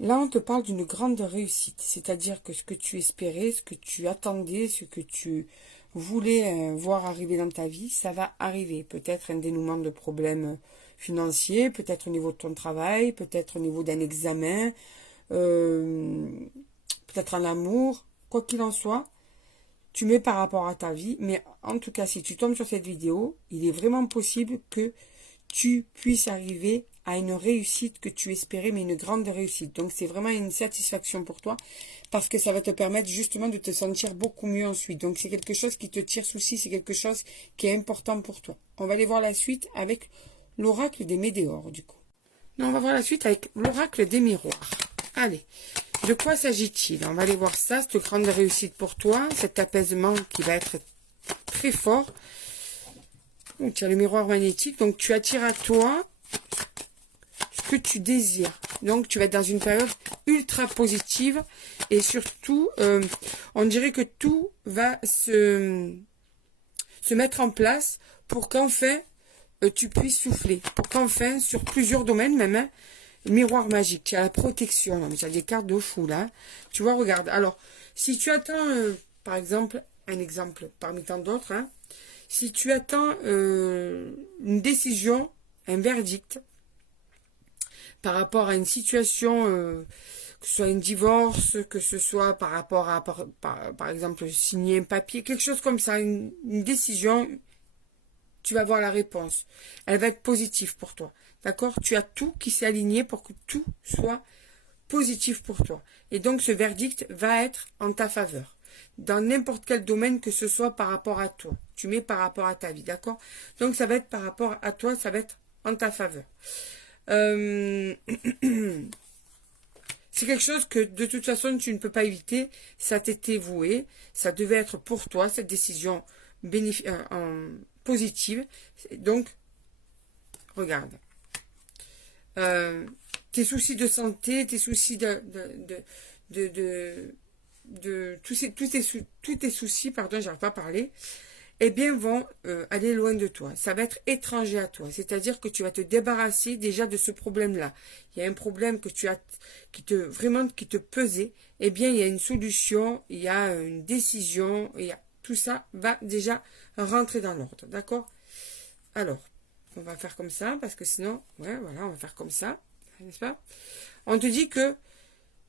Là, on te parle d'une grande réussite, c'est-à-dire que ce que tu espérais, ce que tu attendais, ce que tu voulais voir arriver dans ta vie, ça va arriver. Peut-être un dénouement de problèmes financiers, peut-être au niveau de ton travail, peut-être au niveau d'un examen, euh, peut-être en amour, quoi qu'il en soit, tu mets par rapport à ta vie. Mais en tout cas, si tu tombes sur cette vidéo, il est vraiment possible que tu puisses arriver à une réussite que tu espérais, mais une grande réussite. Donc, c'est vraiment une satisfaction pour toi parce que ça va te permettre justement de te sentir beaucoup mieux ensuite. Donc, c'est quelque chose qui te tire souci, c'est quelque chose qui est important pour toi. On va aller voir la suite avec l'oracle des météores, du coup. Non, on va voir la suite avec l'oracle des miroirs. Allez, de quoi s'agit-il? On va aller voir ça, cette grande réussite pour toi, cet apaisement qui va être très fort. Donc, tu as le miroir magnétique, donc tu attires à toi ce que tu désires. Donc, tu vas être dans une période ultra positive et surtout, on dirait que tout va se mettre en place pour qu'enfin, tu puisses souffler. Pour qu'enfin, sur plusieurs domaines même, hein, miroir magique, tu as la protection. Non, mais tu as des cartes de fou là. Tu vois, regarde. Alors, si tu attends, par exemple, un exemple parmi tant d'autres, hein, si tu attends une décision, un verdict, par rapport à une situation, que ce soit un divorce, que ce soit par rapport à, par exemple, signer un papier, quelque chose comme ça, une décision, tu vas voir la réponse. Elle va être positive pour toi. D'accord? Tu as tout qui s'est aligné pour que tout soit positif pour toi. Et donc, ce verdict va être en ta faveur. Dans n'importe quel domaine que ce soit par rapport à toi. Tu mets par rapport à ta vie. D'accord? Donc, ça va être par rapport à toi, ça va être en ta faveur. C'est quelque chose que de toute façon tu ne peux pas éviter, ça t'était voué, ça devait être pour toi cette décision positive. Donc, regarde, tes soucis de santé, tes soucis de tous tes soucis, pardon, j'arrive pas à parler, eh bien, vont aller loin de toi. Ça va être étranger à toi. C'est-à-dire que tu vas te débarrasser déjà de ce problème-là. Il y a un problème que tu as, vraiment, qui te pesait. Eh bien, il y a une solution, il y a une décision, tout ça va déjà rentrer dans l'ordre. D'accord? Alors, on va faire comme ça, parce que sinon, ouais, voilà, on va faire comme ça. N'est-ce pas? On te dit que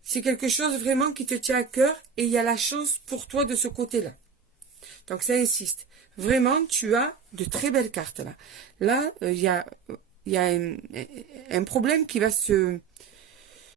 c'est quelque chose vraiment qui te tient à cœur et il y a la chance pour toi de ce côté-là. Donc ça insiste. Vraiment, tu as de très belles cartes là. Là, il y a un problème qui va